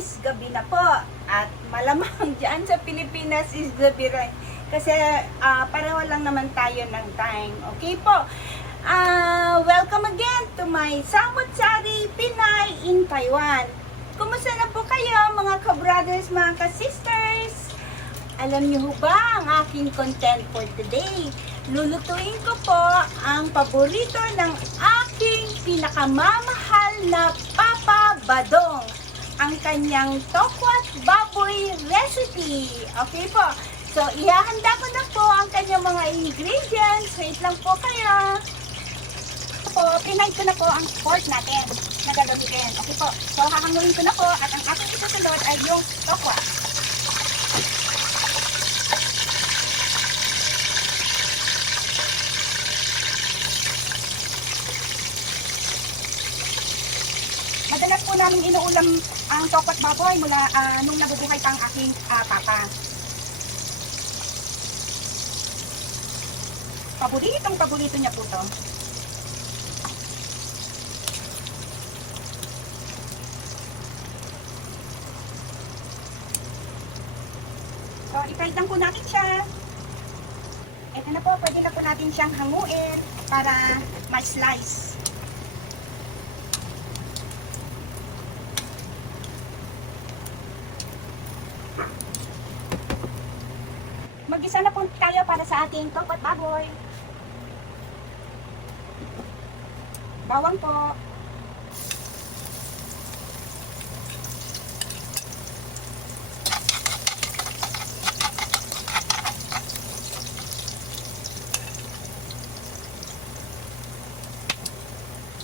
is gabi na po. At malamang dyan sa Pilipinas is gabi rin. Kasi pareho lang naman tayo ng time. Okay po. Welcome again to my Samut-Sari Pinay in Taiwan. Kumusta na po kayo mga ka-brothers, mga ka-sisters? Alam niyo ba ang aking content for today? Lulutuin ko po ang paborito ng aking pinakamamahal na Papa Badong. Ang kanyang tokwat baboy recipe. Okay po. So, ihahanda ko na po ang kanyang mga ingredients. Wait lang po kayo. Po, pinay ko na po ang pork natin na gagamitin. Okay po. So, hahanguin ko na po at ang aking isusunod ay yung tokwat. Madalas po namin inuulam ang tokwat baboy mula nung nabubuhay pa ang aking papa. Paborito niya po to. So, i-fry lang po natin siya. Ito na po, pwede na po natin siyang hanguin para ma-slice. Mag-isa na po tayo para sa ating tokwat baboy. Bawang po.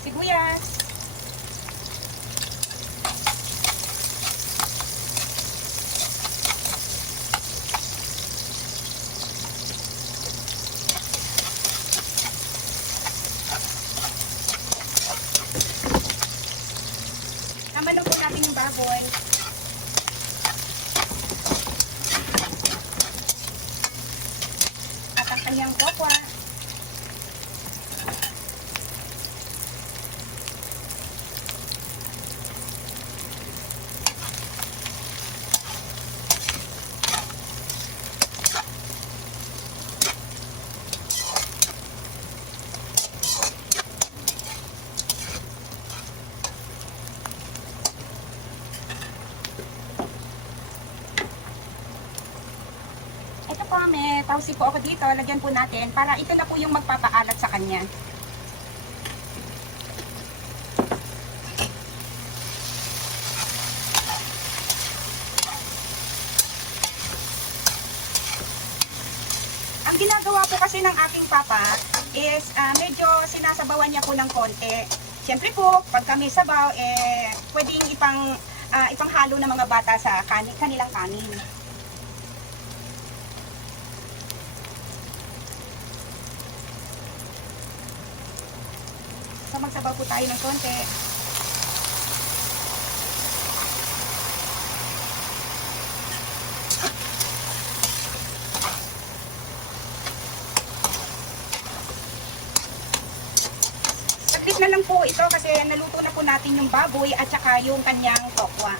Sibuyas. Tama po natin yung baboy. At ang kanyang kokwa. Ito po, may tausi po ako dito. Lagyan po natin para ito na po yung magpapaalat sa kanya. Ang ginagawa po kasi ng aking papa is medyo sinasabawan niya po ng konti. Siyempre po, pag kami sabaw, pwedeng ipanghalo ng mga bata sa kanilang kanin. So, magsabaw po tayo ng konti. Saglit na lang po ito kasi naluto na po natin yung baboy at saka yung kanyang tokwa.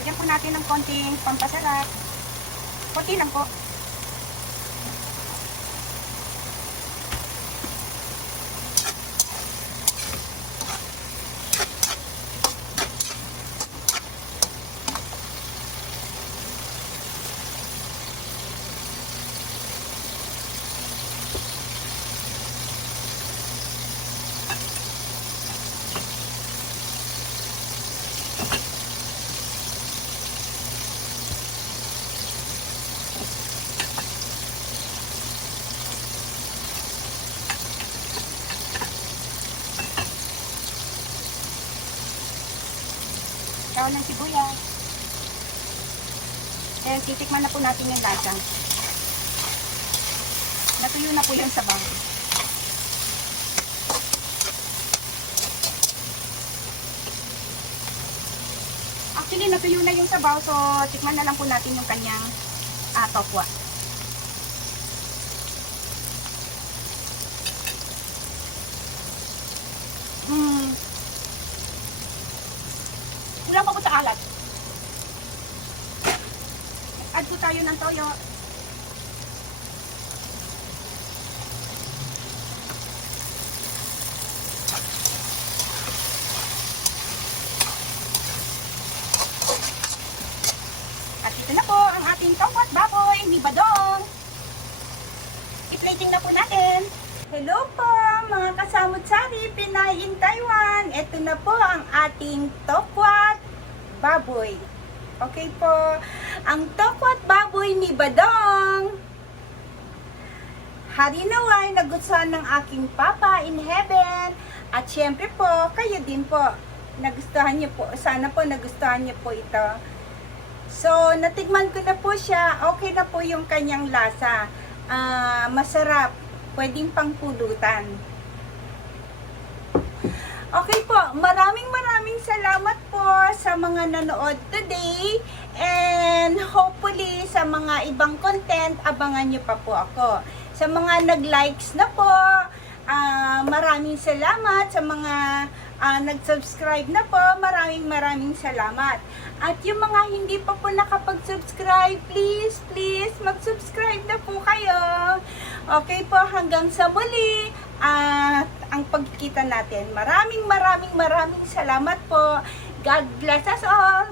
Lagyan po natin ng konting pampasarap. Konti lang po. Bawang ng sibuyas. Then, titikman na po natin yung lasa. Natuyo na po yung sabaw. Actually, natuyo na yung sabaw. So, tikman na lang po natin yung kanyang tokwa. Mag-add po tayo ng toyo. At ito na po ang ating tokwa at baboy ni Badong. I-plating na po natin. Hello po mga kasamut-sari, Pinay in Taiwan. Ito na po ang ating tokwat baboy. Okay po, ang tokwat baboy ni Badong. Harinaway nagustuhan ng aking Papa in Heaven. At syempre po, kayo din po. Nagustuhan niyo po, sana po nagustuhan niyo po ito. So, natikman ko na po siya. Okay na po yung kanyang lasa. Masarap. Pwedeng pangpulutan. Okay po, maraming salamat po sa mga nanood today. And hopefully sa mga ibang content, abangan nyo pa po ako. Sa mga nag-likes na po, maraming salamat. Sa mga nag-subscribe na po, maraming salamat. At yung mga hindi pa po nakapag-subscribe, please, mag-subscribe na po kayo. Okay po, hanggang sa muli. At ang pagkikita natin. Maraming salamat po. God bless us all.